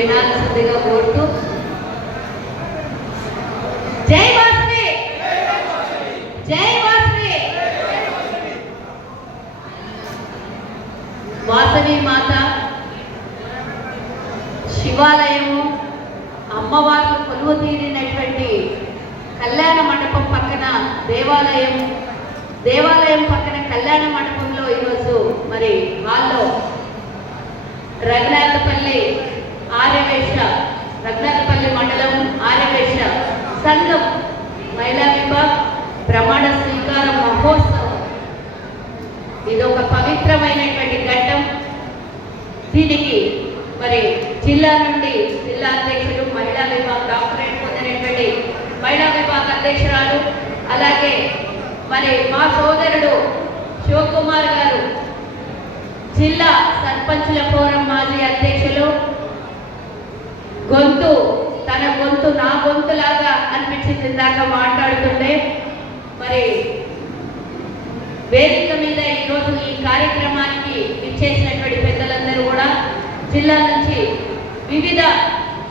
వినాల్సిందిగా కోరుతూ జై వాసవి! జై వాసవి! వాసవి మాత శివాలయము అమ్మవార్లు కొలువు తీరినటువంటి కళ్యాణ మండపం పక్కన దేవాలయం. దేవాలయం పక్కన కళ్యాణ మండపంలో ఈరోజు మరి హాల్లో రఘునాథపల్లి ఆర్యవేశ రఘునాథపల్లి మండలం ఆర్యవేశ సంఘం మహిళా విభాగ్ ప్రమాణ స్వీకార మహోత్సవం. ఇది ఒక పవిత్రమైనటువంటి ఘట్టం. దీనికి మరి జిల్లా నుండి జిల్లా అధ్యక్షులు మహిళా విభాగం డాక్టరేట్ పొందినటువంటి మహిళా విభాగ అధ్యక్షురాలు అలాగే మరి మా సోదరుడు శివకుమార్ గారు జిల్లా సర్పంచుల ఫోరం మాజీ అధ్యక్షులు గొంతు తన గొంతు నా గొంతులాగా అనిపించింది ఇందాక మాట్లాడుతుండే మరి వేదిక మీద ఈరోజు ఈ కార్యక్రమానికి ఇచ్చేసినటువంటి పెద్దలందరూ కూడా జిల్లా నుంచి వివిధ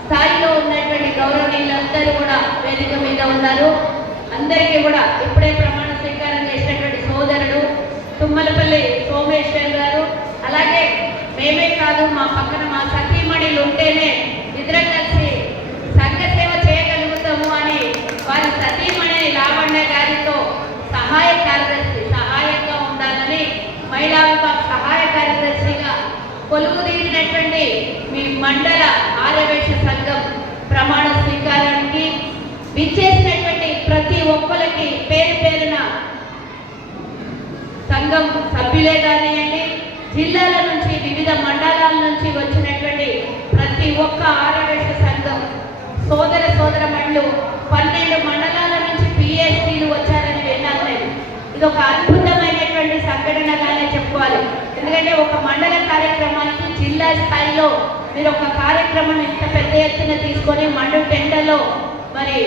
స్థాయిలో ఉన్నటువంటి గౌరవనీయులందరూ కూడా వేదిక మీద ఉన్నారు. అందరికీ కూడా ఇప్పుడే ప్రమాణ స్వీకారం చేసినటువంటి సోదరుడు తుమ్మలపల్లి సోమేశ్వర్ గారు. అలాగే మేమే కాదు మా పక్కన మా సతీమణిలు ఉంటేనే ఇద్దరం కలిసి సంఘ సేవ చేయగలుగుతాము అని వారి సతీమణి లావణ్య గారితో సహాయ కార్యదర్శి సహాయంగా ఉండాలని మహిళా విభాగ సహాయ కార్యదర్శిగా కొలుగు తీరినటువంటి మీ మండల ఆర్యవేశ సంఘం ప్రమాణ స్వీకారానికి విచ్చేసినటువంటి ప్రతి ఒక్కరికి పేరు పేరున సంఘం సభ్యులే కానివ్వండి జిల్లాల నుంచి వివిధ మండలాల నుంచి వచ్చినటువంటి ప్రతి ఒక్క ఆరవేశ సంఘం సోదర సోదర మండలు పన్నెండు మండలాల నుంచి పిఎస్టీలు వచ్చారని విన్నాను నేను. ఇది ఒక అద్భుతమైనటువంటి సంఘటనగానే చెప్పుకోవాలి. ఎందుకంటే ఒక మండల కార్యక్రమాలు జిల్లా స్థాయిలో మీరు ఒక కార్యక్రమం ఇంత పెద్ద ఎత్తున తీసుకొని మండు టెండలో మరి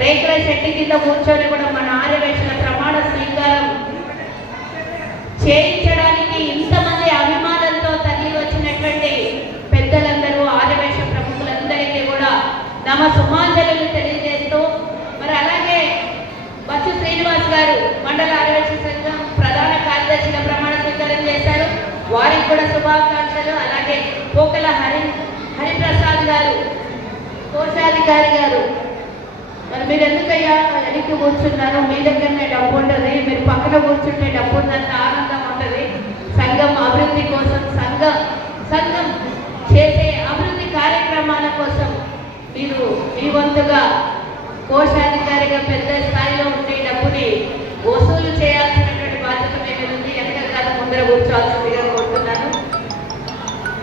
రేకుల చెట్టు కింద కూర్చొని కూడా మన ఆర్యవేశల ప్రమాణ స్వీకారం చేయించడానికి ఇంతమంది అభిమానంతో తల్లి వచ్చినటువంటి పెద్దలందరూ ఆర్యవేశ ప్రముఖులందరికీ కూడా నమ సుమాంజలు తెలియజేస్తూ మరి అలాగే బచ్చు శ్రీనివాస్ గారు మండల ఆర్యవేశ సంఘం ప్రధాన కార్యదర్శిగా ప్రమాణ స్వీకారం చేశారు. వారికి కూడా శుభాకాంక్షలు. అలాగే పోకల హరి హరిప్రసాద్ గారు కోశాధికారి గారు. మరి మీరు ఎందుకయ్యా వెనక్కి కూర్చున్నారు? మీ దగ్గరనే డబ్బు ఉంటుంది మీరు పక్కన కూర్చుంటే డబ్బు ఉన్నంత ఆనందం ఉంటుంది. సంఘం అభివృద్ధి కోసం సంఘ సంఘం చేసే అభివృద్ధి కార్యక్రమాల కోసం మీరు మీ వంతుగా కోశాధికారిగా పెద్ద స్థాయిలో ఉండే డబ్బుని వసూలు చేయాల్సినటువంటి బాధ్యత మీద ఉంది. వెనక కాదు ముందర కూర్చోవాల్సింది.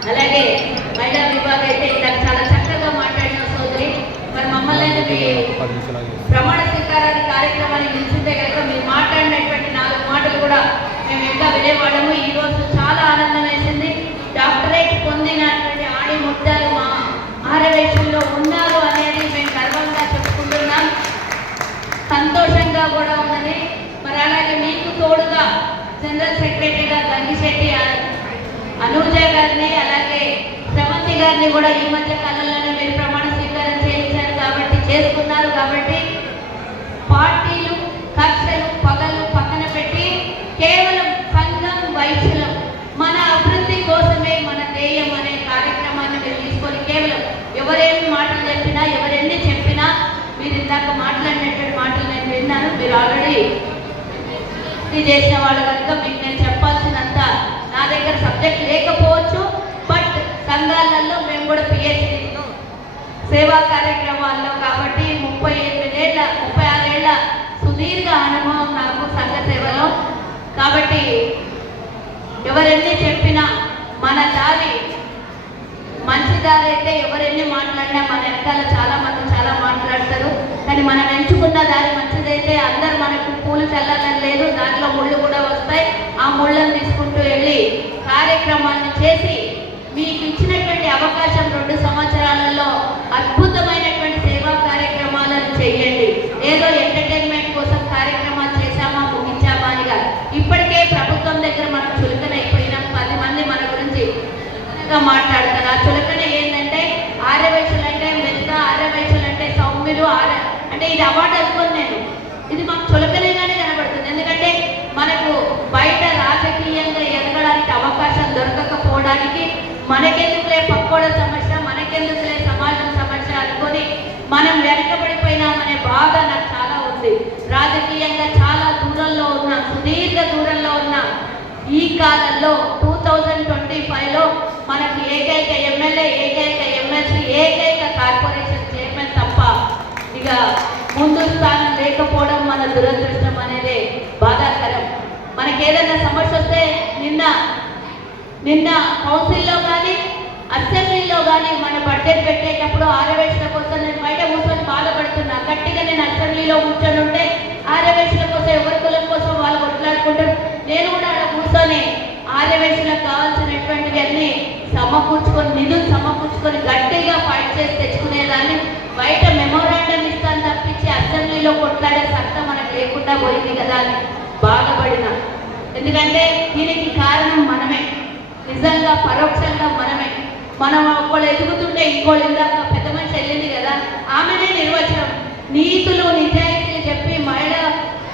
అలాగే మహిళా విభాగం అయితే ఇందాక చాలా చక్కగా మాట్లాడిన సోదరి. మరి మమ్మల్ని ప్రమాణ స్వీకారాల కార్యక్రమాన్ని నిలిచిందే కనుక మీరు మాట్లాడినటువంటి నాలుగు మాటలు కూడా మేము ఇంకా వినేవాళ్ళము. ఈ రోజు చాలా ఆనందం వేసింది డాక్టరేట్ పొందినటువంటి ఆడి ముత్యాలు మా ఆరవేశంలో ఉన్నారు అనేది మేము గర్వంగా చెప్పుకుంటున్నాం సంతోషంగా కూడా ఉన్నది మరి అలాగే మీకు తోడుగా జనరల్ సెక్రటరీగా గంగిశెట్టి అనూజ గారిని అలాగే శ్రవంతి గారిని కూడా ఈ మధ్య కాలంలోనే మీరు ప్రమాణ స్వీకారం చేయించారు కాబట్టి చేసుకున్నారు కాబట్టి పార్టీలు కక్షలు పగలు పక్కన పెట్టి కేవలం సంఘం వైశ్యులం మన అభివృద్ధి కోసమే మన ధ్యేయం అనే కార్యక్రమాన్ని మీరు తీసుకొని కేవలం ఎవరేమి మాటలు చెప్పినా ఎవరెన్ని చెప్పినా మీరు ఇందాక మాట్లాడినటువంటి మాటలు నేను విన్నాను. మీరు ఆల్రెడీ చేసిన వాళ్ళు కనుక మీకు నేను చెప్పాల్సినంత నా దగ్గర సబ్జెక్ట్ లేకపోవచ్చు బట్ సంఘాలలో మేము కూడా పిహెచ్డి సేవా కార్యక్రమాల్లో కాబట్టి ముప్పై ఎనిమిదేళ్ళ ముప్పై ఆరేళ్ళ సుదీర్ఘ అనుభవం నాకు సంఘ సేవలో. కాబట్టి ఎవరెన్ని చెప్పినా మన దారి మంచి దారి అయితే ఎవరెన్ని మాట్లాడినా మన వెనకాల చాలా మంది చాలా మాట్లాడతారు. కానీ మనం ఎంచుకున్న దారి మంచిదైతే అందరు మనకు పూలు చల్లాలని లేదు. దాంట్లో ముళ్ళు కూడా వస్తాయి. ఆ ముళ్ళను తీసుకుంటూ వెళ్ళి కార్యక్రమాన్ని చేసి మీకు ఇచ్చినటువంటి అవకాశం రెండు సంవత్సరాలలో అద్భుతమైనటువంటి సేవా కార్యక్రమాలను చేయండి. ఏదో ఎంటర్టైన్మెంట్ కోసం కార్యక్రమాలు చేశామా? ముగించామా అని కాదు. ఇప్పటికే ప్రభుత్వం దగ్గర మనం చులకనైపోయినాం పది మంది మన గురించి చులకనగా మాట్లాడతారు. ఆ చులకన ఏంటంటే ఆర్యవైశ్యులు అంటే మెత్త ఆర్యవైశ్యులు అంటే సౌమ్యులు ఆర అంటే ఇది అవార్డు అనుకోను నేను ఇది మాకు చులకనేగానే కనబడుతుంది ఎందుకంటే మనకు బయట రాజకీయంగా ఎదగడానికి అవకాశం దొరకకపోవడానికి మనకెందుకులే పక్కోడ సమస్య మనకెందుకులే సమాజం సమస్య అనుకొని మనం వెనకబడిపోయినామనే బాధ నాకు చాలా ఉంది. రాజకీయంగా చాలా దూరంలో ఉన్న సుదీర్ఘ దూరంలో ఉన్న ఈ కాలంలో టూ థౌజండ్ ట్వంటీ ఫైవ్లో మనకి ఏకైక ఎమ్మెల్యే ఏకైక ఎమ్మెల్సీ ఏకైక కార్పొరేషన్ చైర్మన్ తప్ప ఇక ముందు స్థానం లేకపోవడం మన దురదృష్టం అనేది బాధాకరం. మనకి ఏదైనా సమస్య వస్తే నిన్న నిన్న కౌన్సిల్లో కానీ అసెంబ్లీలో కానీ మన బడ్జెట్ పెట్టేటప్పుడు ఆరవేసిన కోసం నేను బయట కూర్చొని బాధపడుతున్నా. గట్టిగా నేను అసెంబ్లీలో కూర్చొని ఉంటే ఆరవేసిన కోసం ఎవరి కులం కోసం వాళ్ళు కొట్లాడుకుంటారు? నేను కూడా అక్కడ కూర్చొని ఆర్యవేషులకు కావాల్సినటువంటివి అన్ని సమకూర్చుకొని నిధులు సమకూర్చుకొని గట్టిగా ఫైట్ చేసి తెచ్చుకునేదాన్ని. బయట మెమోరాండం ఇస్తాను తప్పించి అసెంబ్లీలో కొట్లాడే సత్తా మనకు లేకుండా పోయింది కదా అని బాధపడిన. ఎందుకంటే దీనికి కారణం మనమే. నిజంగా పరోక్షంగా మనమే. మనం ఒకళ్ళు ఎదుగుతుంటే ఇంకోళ్ళు ఇందాక పెద్ద మనిషి వెళ్ళింది కదా ఆమెనే నిర్వచనం. నీతులు నిజాయితీలు చెప్పి మహిళ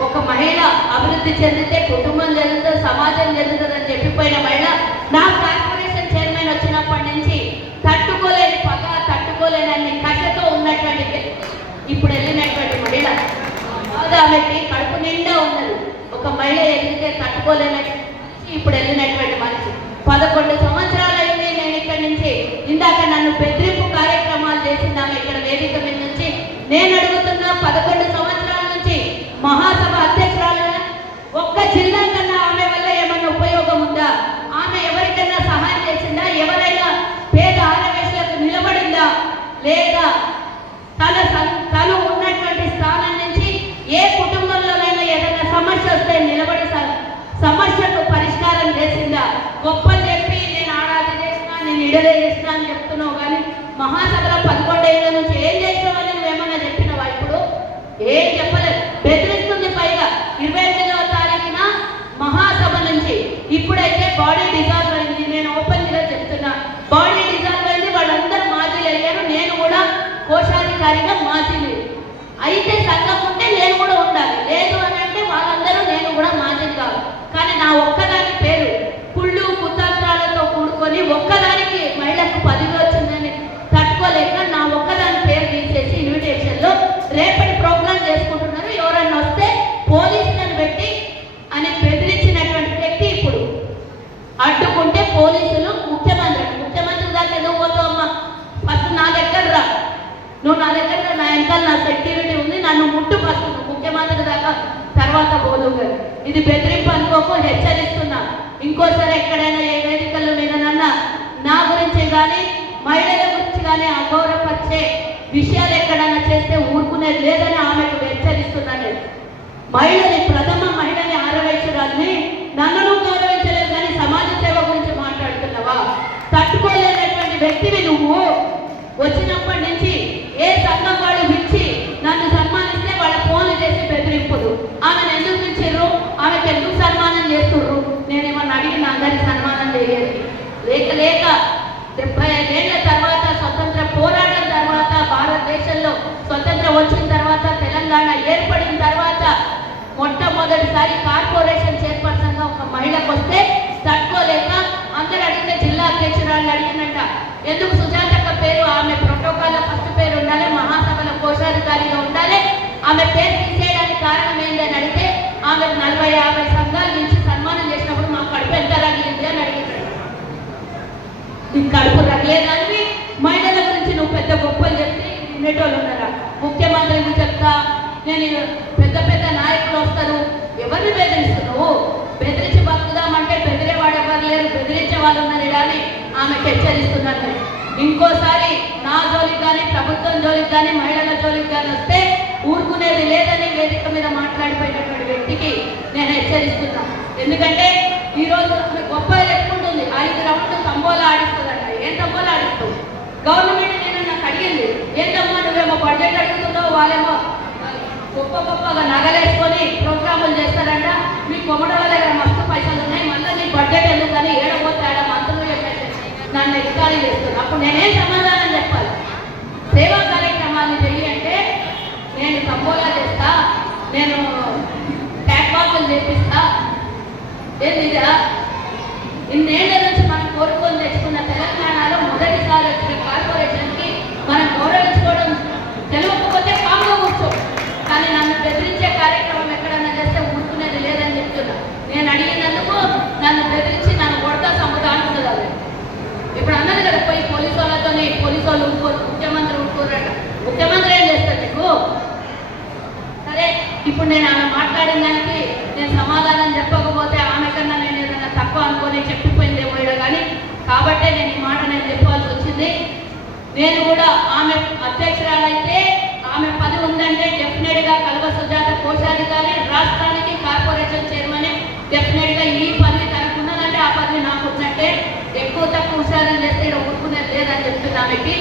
ఒక మహిళ అభివృద్ధి చెందితే కుటుంబం జరుగుతుంది సమాజం జరుగుతుంది అని చెప్పిపోయిన మహిళ నా కార్పొరేషన్ చైర్మన్ వచ్చినప్పటి నుంచి తట్టుకోలేని పగ తట్టుకోలేని కషతో ఉన్నటువంటి ఇప్పుడు వెళ్ళినటువంటి మహిళ బాగా ఆమెకి కడుపు నిండా ఉన్నది. ఒక మహిళ ఎదిగితే తట్టుకోలేని ఇప్పుడు వెళ్ళినటువంటి మనిషి. పదకొండు సంవత్సరాలు ఇక్కడి నుంచి ఇందాక నన్ను బెదిరింపు కార్యక్రమాలు చేసింది ఆమె ఇక్కడ వేదిక మీద నుంచి నేను అడుగుతున్న పదకొండు సంవత్సరాల నుంచి మహాసభ అధ్యక్షురాలుగా ఒక్క జిల్లా కన్నా ఆమె వల్ల ఏమన్నా ఉపయోగం ఉందా? ఆమె ఎవరికైనా సహాయం చేసిందా? ఎవరైనా పేద ఆరవేశలకు నిలబడిందా? లేదా తన తను మహాసభలో పదకొండేళ్ళ నుంచి ఏం చేసినావు అని చెప్పినవా చెప్పినావా ఇప్పుడు? ఏం చెప్పలేదు. బెదిరిస్తుంది పైగా ఇరవై ఎనిమిదవ తారీఖున మహాసభ నుంచి. ఇప్పుడైతే బాడీ డిజాల్వ్ అయింది. నేను ఓపెన్గా చెప్తున్నా. బాడీ డిజాల్వ్ అయింది. వాళ్ళందరూ మాజీలు అయ్యారు. నేను కూడా కోశాధికారిగా మాజీలు అయితే సంఘం ఉంటే నేను కూడా ఉండాలి లేదు అని అంటే వాళ్ళందరూ నేను కూడా మాజీ కాదు కానీ నా ఒక్కదాని పేరు కుళ్ళు కుతంత్రాలతో కూడుకొని ఒక్కదానికి మహిళకు పదవి వచ్చిందని తట్టుకోలేక నా ఒక్కదాని పేరు తీసేసి ఇన్విటేషన్లో రేపటి ప్రోగ్రాం చేసుకుంటున్నారు ఎవరన్నా వస్తే పోలీసులను పెట్టి అని బెదిరించినటువంటి వ్యక్తి ఇప్పుడు అడ్డుకుంటే పోలీసులు ముఖ్యమంత్రి ముఖ్యమంత్రి దాకా ఎందుకు పోతావు అమ్మా ఫస్ట్ నా దగ్గర రా నువ్వు నా దగ్గర రా, నా వెనకాల నా సెక్యూరిటీ ఉంది నన్ను ముట్టు ఫస్ట్ నువ్వు ముఖ్యమంత్రి దాకా తర్వాత పోదు గారు ఇది బెదిరింపు అనుకోకు హెచ్చరిస్తున్నా ఇంకోసారి ఎక్కడైనా ఏ వేదికల్లో నేనన్నా నా గురించి కానీ మహిళల గురించి కానీ అగౌరవపరిచే విషయాలు ఎక్కడైనా చేస్తే ఊరుకునేది లేదని ఆమెకు హెచ్చరిస్తున్నాను. మహిళని ప్రథమ మహిళని ఆరవేశ్వరాన్ని నన్ను నువ్వు గౌరవించలేదు కానీ సమాజ సేవ గురించి మాట్లాడుతున్నావా? తట్టుకోలేనటువంటి వ్యక్తివి నువ్వు. వచ్చినప్పటి నుంచి ఏ సంఘం వాళ్ళు పిలిచి నన్ను సన్మానిస్తే వాళ్ళ ఫోన్లు చేసి బెదిరింపుడు ఆమెను ఎందుకు పిలిచారు ఆమెకు ఎందుకు సన్మానం చేస్తుర్రు? అందరికి సన్మానం చేయలేదు లేక లేక డెబ్బై ఐదేళ్ళ తర్వాత స్వతంత్ర పోరాటం తర్వాత భారతదేశంలో స్వతంత్రం వచ్చిన తర్వాత తెలంగాణ ఏర్పడిన తర్వాత మొట్టమొదటిసారి కార్పొరేషన్ చైర్పర్సన్గా ఒక మహిళకు వస్తే తట్టుకోలేక అందరు అడిగితే జిల్లా అధ్యక్షురాలు అడిగినట్ట ఎందుకు సుజాతక్క పేరు? ఆమె ప్రోటోకాల్ ఫస్ట్ పేరు ఉండాలి మహాసభల కోశాధికారిగా ఉండాలి. ఆమె పేరు తీసేయడానికి కారణం ఏందని అడిగితే ఆమె నలభై యాభై సంఘాల నుంచి సన్మానం చేసినప్పుడు మా కడుపు ఎంత రగిలింది అని అడిగింది నీకు కడుపు రగలేదని మహిళల గురించి నువ్వు పెద్ద గొప్పలు చెప్తే ఉండేటోళ్ళు ఉన్నారా? ముఖ్యమంత్రికి చెప్తా? నేను పెద్ద పెద్ద నాయకులు వస్తారు. ఎవరిని బెదిరిస్తున్నావు? బెదిరించి బతుకుదామంటే బెదిరేవాడు ఎవరు లేరు. బెదిరించే వాళ్ళు ఉన్నారు కానీ ఆమెకు హెచ్చరిస్తున్నాను ఇంకోసారి నా జోలికి కానీ ప్రభుత్వం జోలికి కానీ మహిళల జోలికి కానీ వస్తే ఊరుకునేది లేదని వేదిక మీద మాట్లాడిపోయినటువంటి వ్యక్తికి నేను హెచ్చరిస్తున్నాను. ఎందుకంటే ఈరోజు రోజు ఆమె గొప్పగా చెప్పుకుంటుంది ఐదు రౌండ్లు తంబోలా ఆడిస్తుందంట ఏం తంబోలా ఆడిస్తావు గవర్నమెంట్ నేను నాకు అడిగింది ఏంటమ్మా నువ్వేమో బడ్జెట్ అడుగుతున్నావు వాళ్ళేమో గొప్ప గొప్పగా నగలేసుకొని ప్రోగ్రాములు చేస్తారంట. మీ కొమటల దగ్గర మస్తు పైసలు ఉన్నాయి మళ్ళీ నీ బడ్జెట్ ఎందుకని ఏడపోతే ఆడ మంత్రులు చెప్పేసి నన్ను ఎక్కాలి చేస్తున్నాను అప్పుడు నేనేం సమాధానం చెప్పాలి? సేవా కార్యక్రమాన్ని చెయ్యి అంటే నేను తంబోలా చేస్తా నేను ట్యాక్ బాక్సులు చేపిస్తా ఏంది ఇదా? ఇన్నేళ్ళ నుంచి మనం కోరుకొని తెచ్చుకున్న తెలంగాణలో మొదటిసారి వచ్చిన కార్పొరేషన్కి మనం గౌరవించుకోవడం తెలియకపోతే కామ్గా కూర్చో కానీ నన్ను బెదిరించే కార్యక్రమం ఎక్కడన్నా చేస్తే ఊరుకునేది లేదని చెప్తున్నా నేను అడిగినందుకు నన్ను బెదిరించి నన్ను కొడతా సముదా అంటుంది అది ఇప్పుడు అన్నది కదా పోయి పోలీసు వాళ్ళతోనే పోలీసు వాళ్ళు ఊరుకోరు ముఖ్యమంత్రి ఊరుకోరట ముఖ్యమంత్రి ఏం చేస్తాడు నీకు సరే ఇప్పుడు నేను ఆమె మాట్లాడిన దానికి నేను సమాధానం చెప్పకపోతే ఆమె కన్నా నేను ఏదైనా తక్కువ అనుకొని చెప్పిపోయిందేమో ఈడ కానీ కాబట్టే నేను ఈ మాట నేను చెప్పాల్సి వచ్చింది నేను కూడా ఆమె అధ్యక్షురాలైతే ఆమె పది ఉందంటే డెఫినెట్గా కల్వ సుజాత కోశాధికారి రాష్ట్రానికి కార్పొరేషన్ చైర్మన్ డెఫినెట్గా ఈ పదవి తనకు ఉన్నదంటే ఆ పదవి నాకు ఉన్నట్టే. ఎక్కువ తక్కువ హుషారం చేస్తే ఇక్కడ ఊరుకునేది లేదని చెప్తున్నా ఆమెకి.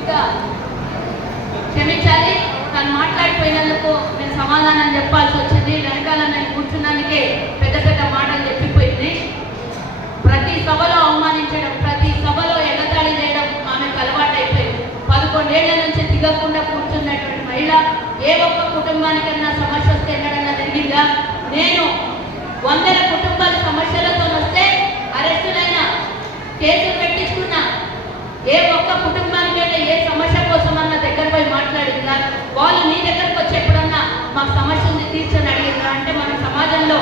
ఇక క్షమించాలి తను మాట్లాడిపోయినందుకు నేను సమాధానం చెప్పాల్సి వచ్చింది. వెనకాల నేను కూర్చున్నానికే పెద్ద పెద్ద మాటలు చెప్పిపోయింది. ప్రతి సభలో అవమానం ఏ ఒక్క కుటుంబానికన్నా సమస్య వస్తే ఎక్కడన్నా జరిగిందా? నేను వందల కుటుంబాల సమస్యలతో వస్తే అరెస్టులైన కేసులు పెట్టించుకున్నా ఏ ఒక్క కుటుంబానికైనా ఏ సమస్య కోసం అన్న దగ్గర పోయి మాట్లాడిందా? వాళ్ళు నీ దగ్గరకు వచ్చి ఎప్పుడన్నా మా సమస్య ఉంది తీర్చని అడిగిందా? అంటే మన సమాజంలో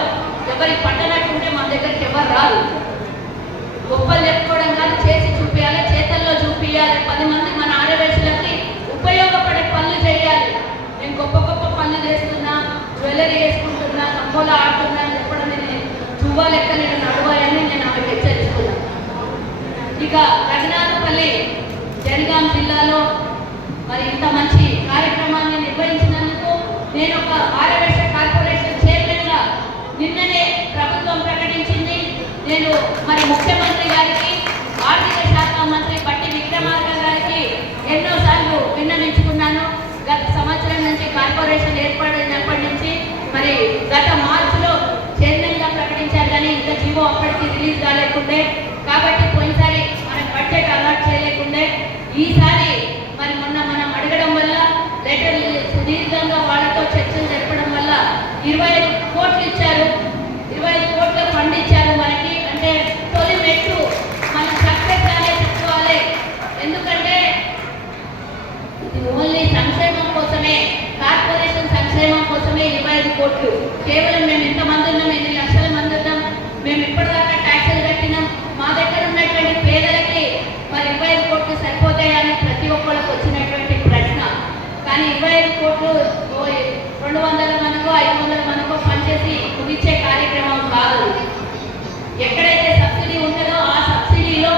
ఎవరికి పట్టనట్టుంటే మన దగ్గరికి ఎవరు రాదు గొప్పలు చెప్పుకోవడం కాదు చేసి చూపించాలి చేతల్లో చూపించాలి పది మంది మన ఆడవేశులకి ఉపయోగపడే పనులు చేయాలి నేను గొప్ప గొప్ప పనులు చేస్తున్నా జ్యువెలరీ వేసుకుంటున్నా కంబోలా ఆడుతున్నా అని చెప్పడం నేను చువ్వా లెక్క నేను నడవాలని నేను ఆమెకు హెచ్చరిస్తున్నాను ఇక రఘునాథపల్లి జనగాం జిల్లాలో మరి ఇంత మంచి కార్యక్రమాన్ని నిర్వహించినందుకు నేను ఒక ఆరవేశ కార్పొరేషన్ చైర్మన్గా నిన్ననే ప్రభుత్వం ప్రకటించింది. నేను మరి ముఖ్యమంత్రి గారికి ఆర్థిక శాఖ మంత్రి బట్టి విక్రమార్క గారికి ఎన్నోసార్లు విన్నవించుకున్నాను. గత సంవత్సరం నుంచి కార్పొరేషన్ ఏర్పడినప్పటి నుంచి మరి గత మార్చిలో చైర్మన్గా ప్రకటించారు కానీ ఇంకా జీవో అప్పటికి రిలీజ్ కాలేకుండే. కాబట్టి పోయినసారి బడ్జెట్ అలాట్ చేయలేకుండే ఈసారి మరి మొన్న మనం అడగడం వల్ల లెటర్ సుదీర్ఘంగా వాళ్ళతో చర్చలు జరపడం వల్ల ఇరవై ఐదు కోట్లు ఇచ్చారు. ఇరవై ఐదు కోట్ల ఫండ్ ఇచ్చారు మనకి. అంటే తొలి మెట్టు మనం సక్సెస్ గానే చెప్పుకోవాలి. ఎందుకంటే ఇది ఓన్లీ సంక్షేమం కోసమే కార్పొరేషన్ సంక్షేమం కోసమే ఇరవై ఐదు కోట్లు. కేవలం మేము ఎంతమంది ఉన్నాం ఎన్ని లక్షల మంది ఉన్నాం మేము ఇప్పటిదాకా ట్యాక్సులు కట్టినాం మా దగ్గర ఉన్నటువంటి పేదలకి మరి ఇరవై ఐదు కోట్లు సరిపోతాయని ప్రతి ఒక్కళ్ళకి వచ్చినటువంటి ప్రశ్న. కానీ ఇరవై ఐదు కోట్లు రెండు వందల మనకో ఐదు వందల మనకో పనిచేసి కుదిచ్చే కార్యక్రమం కాదు. ఎక్కడైతే సబ్సిడీ ఉంటుందో ఆ సబ్సిడీలో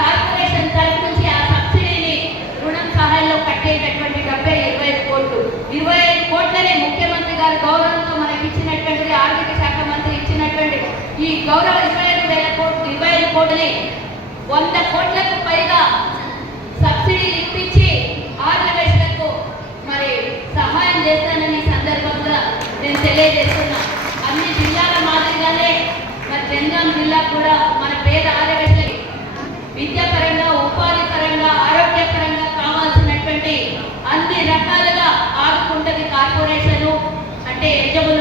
కార్పొరేషన్ తరఫు నుంచి ఆ సబ్సిడీని రుణం సహాయంలో కట్టేటటువంటి డబ్బే ఇరవై ఐదు కోట్లు. ఇరవై ఐదు కోట్లనే ముఖ్యమంత్రి గారు గౌరవంతో మనకి ఇచ్చినటువంటిది ఆర్థిక శాఖ మంత్రి ఇచ్చినటువంటి ఈ గౌరవ ఇరవై కోట్లు వంద కోట్లకు పైగా సబ్సిడీలు ఇప్పించి ఆంధ్రప్రదేశ్లకు మరి సహాయం చేస్తానని సందర్భంగా నేను తెలియజేస్తున్నా. అన్ని జిల్లాల మాదిరిగానే మరి జనగాం జిల్లా కూడా మన పేద ఆంధ్రప్రదేశ్లకి విద్యాపరంగా ఉపాధి పరంగా ఆరోగ్యపరంగా కావాల్సినటువంటి అన్ని రకాలుగా ఆదుకుంటది కార్పొరేషన్. అంటే యజమాని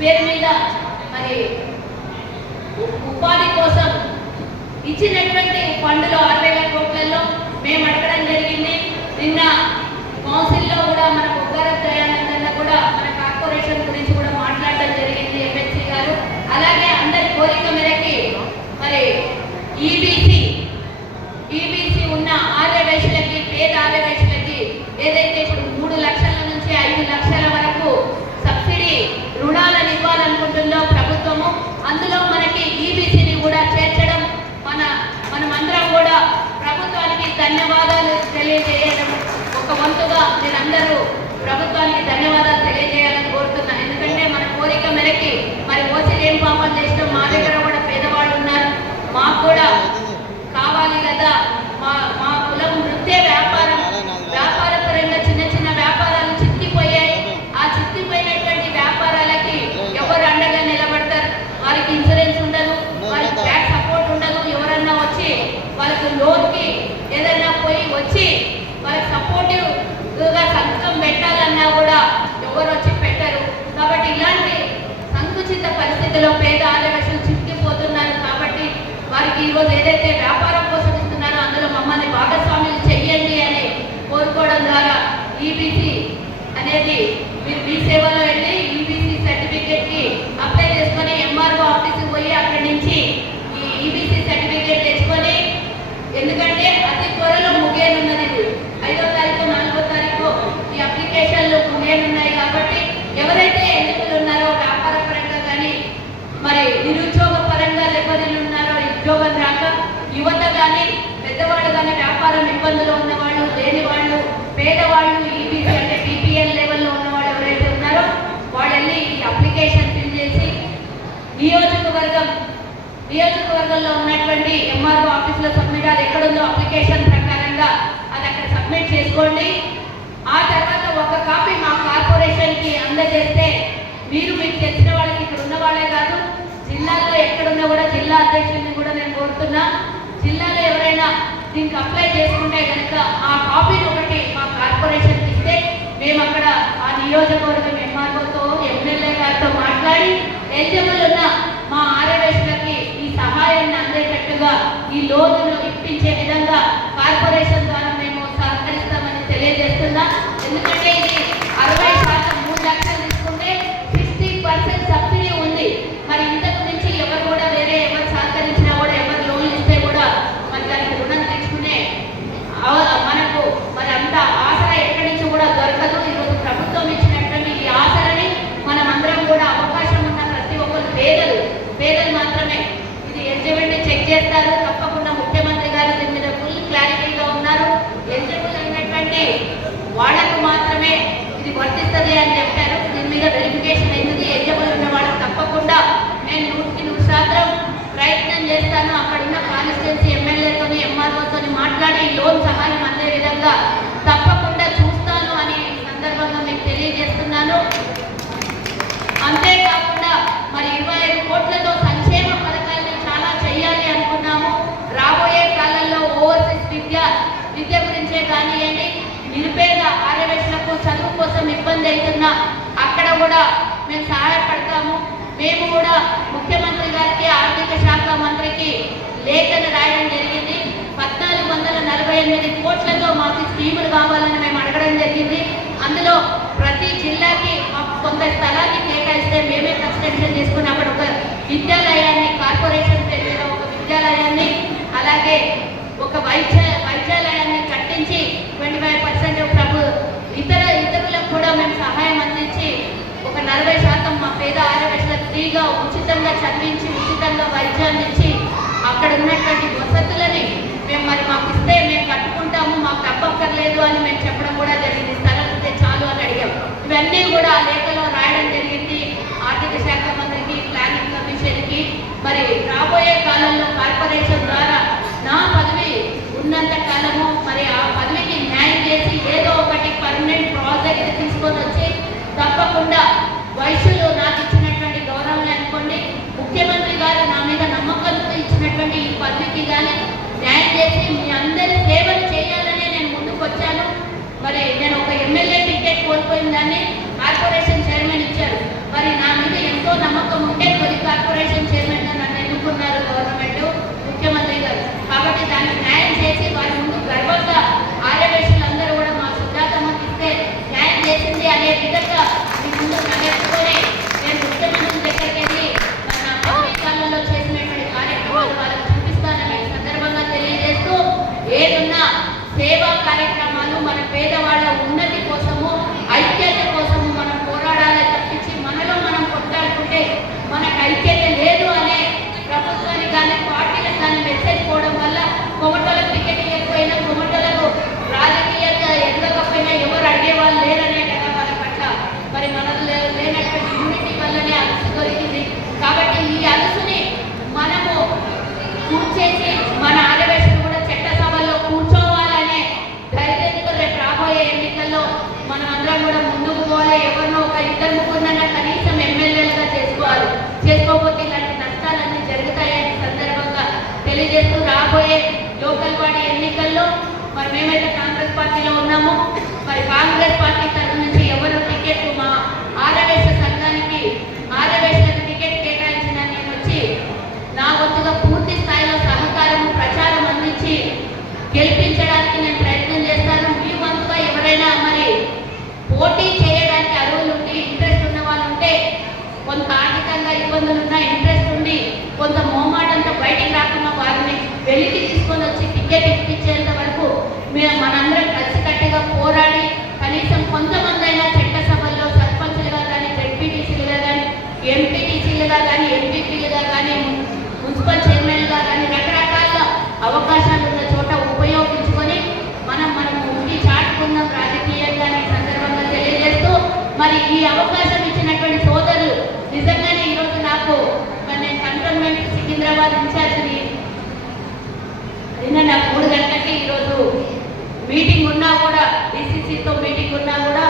పేరు మీద మరి ఉపాధి కోసం ఇచ్చినటువంటి ఫండ్లో ఆరు వేల కోట్లలో మేము అడగడం జరిగింది నిన్న కౌన్సిల్లో కూడా మన బొగ్గర దయానందన్న కూడా మన కార్పొరేషన్ గురించి కూడా మాట్లాడడం జరిగింది ఎమ్మెల్సీ గారు అలాగే అందరి కోరిక మేరకి మరి ఈబీసీ ఈబీసీ ఉన్న ఆర్యవైశ్యులకి పేద ఆర్యవైశ్యులకి ఏదైతే ఇప్పుడు మూడు లక్షల నుంచి ఐదు లక్షల వరకు సబ్సిడీ రుణాలను ఇవ్వాలనుకుంటుందో ప్రభుత్వము అందులో మనకి ఈబీసీని కూడా చేర్చడం మన మనమందరం కూడా ప్రభుత్వానికి ధన్యవాదాలు తెలియజేయడం. ఒక వంతుగా మీరందరూ ప్రభుత్వానికి ధన్యవాదాలు తెలియజేయాలని కోరుతున్నా. ఎందుకంటే మన కోరిక మేరకి మరి ఓసీలు ఏం పాపం చేసినాం మా దగ్గర కూడా పేదవాళ్ళు ఉన్నారు. మాకు కూడా కావాలి కదా. మా మధ్యలో పేద ఆదివాసులు చిక్కిపోతున్నారు కాబట్టి వారికి ఈరోజు ఏదైతే వ్యాపారం కోసం ఇస్తున్నారో అందులో మమ్మల్ని భాగస్వాములు చెయ్యండి అని కోరుకోవడం ద్వారా ఈబీసీ అనేది మీరు మీ సేవలో వెళ్ళి ఈబీసీ సర్టిఫికేట్కి అప్లై చేసుకొని ఎంఆర్ఓ ఆఫీస్కి పోయి అక్కడి నుంచి ఈ ఈబీసీ సర్టిఫికేట్ తెచ్చుకొని ఎందుకంటే అతి త్వరలో ముగియనున్నది ఇది ఐదో తారీఖు నాలుగో తారీఖు ఈ అప్లికేషన్లు ముగియనున్నాయి కాబట్టి ఎవరైతే ఎలిజిబుల్ ఉన్నారో వ్యాపార పరంగా కానీ మరి నిరుద్యోగ పరంగా దెబ్బతిని ఉన్నారో ఉద్యోగం రాక యువత కానీ పెద్దవాళ్ళుగానే వ్యాపారం ఇబ్బందులు ఉన్నవాళ్ళు లేని వాళ్ళు పేదవాళ్ళు ఈబీసీ అంటే బీపీఎల్ లెవెల్లో ఉన్నవాళ్ళు ఎవరైతే ఉన్నారో వాళ్ళు వెళ్ళి ఈ అప్లికేషన్ ఫిల్ చేసి నియోజకవర్గం నియోజకవర్గంలో ఉన్నటువంటి ఎంఆర్ఓ ఆఫీస్లో సబ్మిట్ అది ఎక్కడుందో అప్లికేషన్ ప్రకారంగా అది అక్కడ సబ్మిట్ చేసుకోండి. ఆ తర్వాత ఒక కాపీ మా కార్పొరేషన్కి అందజేస్తే మీరు మీకు తెలిసిన వాళ్ళకి ఇక్కడ ఉన్న వాళ్ళే కాదు జిల్లాలో ఎక్కడున్నా కూడా జిల్లా అధ్యక్షుడిని కూడా నేను కోరుతున్నా. జిల్లాలో ఎవరైనా దీనికి అప్లై చేసుకుంటే కనుక ఆ కాపీని ఒకటి మా కార్పొరేషన్ ఇస్తే మేము అక్కడ ఆ నియోజకవర్గం ఎంఆర్ఓతో ఎమ్మెల్యే గారితో మాట్లాడి ఎలిజిబుల్ ఉన్న మా ఆర్యవేశులకి ఈ సహాయాన్ని అందేటట్టుగా ఈ లోనును ఇప్పించే విధంగా కార్పొరేషన్ ద్వారా కోసం అక్కడ కూడా మేము సహాయపడతాము. మేము కూడా ముఖ్యమంత్రి గారికి ఆర్థిక శాఖ మంత్రికి లేఖను రాయడం జరిగింది. పద్నాలుగు వందల నలభై ఎనిమిది కోట్లతో మాకు స్కీములు కావాలని మేము అడగడం జరిగింది. అందులో ప్రతి జిల్లాకి మాకు కొంత స్థలాన్ని కేటాయిస్తే మేమే కన్స్ట్రక్షన్ చేసుకుని అక్కడ ఒక విద్యాలయాన్ని కార్పొరేషన్ పేరు ఒక విద్యాలయాన్ని అలాగే ఒక వైద్య వైద్యాలయాన్ని కట్టించి ట్వంటీ ఫైవ్ పర్సెంట్ ప్రభు ఇతర ఇతరులకు కూడా మేము సహాయం అందించి ఒక నలభై శాతం మా పేద ఆరోగ్యశ్లకు ఫ్రీగా ఉచితంగా చదివించి ఉచితంగా వైద్యాన్ని ఇచ్చి అక్కడ ఉన్నటువంటి వసతులని మేము మరి మాకు ఇస్తే మేము కట్టుకుంటాము మాకు తప్పక్కర్లేదు అని మేము చెప్పడం కూడా జరిగింది. స్థలం ఇస్తే చాలు అని అడిగాం. ఇవన్నీ కూడా ఆ లేఖలో రాయడం జరిగింది. ఆర్థిక శాఖ మంత్రికి ప్లానింగ్ కమిషన్కి మరి రాబోయే కాలంలో కార్పొరేషన్ ద్వారా నా పదవి ఉన్నంత కాలము మరి ఆ పదవికి న్యాయం చేసి ఏదో ఒకటి పర్మనెంట్ ప్రాజెక్ట్ తీసుకొని వచ్చి తప్పకుండా వైశ్యులు నాకు ఇచ్చినటువంటి గౌరవాన్ని అనుకోండి ముఖ్యమంత్రి గారు నా మీద నమ్మకంతో ఇచ్చినటువంటి ఈ పదవికి కానీ న్యాయం చేసి మీ అందరి సేవలు చేయాలనే నేను ముందుకు వచ్చాను. మరి నేను ఒక ఎమ్మెల్యే టికెట్ కోల్పోయిన దాన్ని కార్పొరేషన్ చైర్మన్ ఇచ్చారు. మరి నా మీద ఎంతో నమ్మకం ఉంటే కొద్ది కార్పొరేషన్ చైర్మన్గా నన్ను ఎన్నుకున్నారు గవర్నమెంట్ ముఖ్యమంత్రి గారు. కాబట్టి దాన్ని న్యాయం చేసి వారి ముందు గర్వంగా ఆర్యవేశులందరూ కూడా మా సుజాతమ్మకి ఇస్తే న్యాయం చేసింది అనే విధంగా ごめん。ముందుకు ఎవరినో ఒక ఇద్దరు ముగ్గురునన్నా కనీసం ఎమ్మెల్యేలుగా చేసుకోవాలి. చేసుకోకపోతే ఇలాంటి నష్టాలన్నీ జరుగుతాయని సందర్భంగా తెలియజేస్తూ రాబోయే లోకల్ బాడీ ఎన్నికల్లో మరి మేమైతే కాంగ్రెస్ పార్టీలో ఉన్నాము. మరి కాంగ్రెస్ పార్టీ తరఫు నుంచి ఎవరు టికెట్ మా ఆరవేశ సంఘానికి ఆరవేశలకు వెలికి తీసుకొని వచ్చి టికెట్ ఇప్పించేంత వరకు మేము మనందరం కలిసికట్టుగా పోరాడి కనీసం కొంతమంది అయినా చట్ట సభల్లో సర్పంచులుగా కానీ జడ్పీటీసీలుగా కానీ ఎంపీటీసీలుగా కానీ ఎంపీపీలుగా కానీ మున్సిపల్ కూడా బీసీసీతో మీటింగ్ ఉన్నా కూడా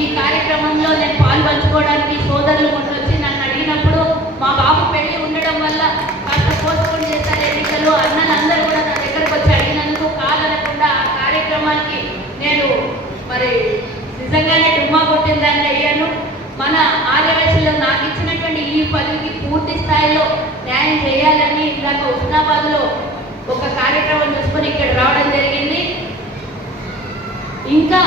ఈ కార్యక్రమంలో నేను పాల్పంచుకోవడానికి సోదరులు ముందు వచ్చి నన్ను అడిగినప్పుడు మా బాబు పెళ్ళి ఉండడం వల్ల కాస్త పోస్ట్పోన్ చేశారు ఎన్నికలు అన్నలందరూ కూడా నా దగ్గరకు వచ్చి అడిగినందుకు కాదనకుండా ఆ కార్యక్రమానికి నేను మరి నిజంగానే డుమ్మా కొట్టిందాన్ని అయ్యాను మన ఆర్యవేశంలో నాకు ఇచ్చినటువంటి ఈ పదవికి పూర్తి స్థాయిలో న్యాయం చేయాలని ఇందాక హుస్నాబాద్లో ఒక కార్యక్రమం చూసుకొని ఇక్కడ రావడం జరిగింది. ఇంకా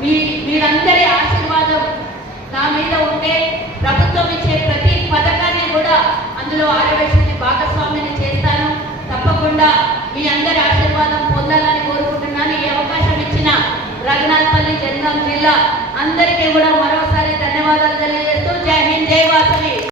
మీ మీరందరి ఆశీర్వాదం నా మీద ఉంటే ప్రభుత్వం ఇచ్చే ప్రతి పథకాన్ని కూడా అందులో ఆర్యవైశ్యుని భాగస్వామ్యాన్ని చేస్తాను. తప్పకుండా మీ అందరి ఆశీర్వాదం పొందాలని కోరుకుంటున్నాను. ఈ అవకాశం ఇచ్చిన రఘునాథ్పల్లి జనగాం జిల్లా అందరికీ కూడా మరోసారి ధన్యవాదాలు తెలియజేస్తూ జై హింద్ జై వాసవి.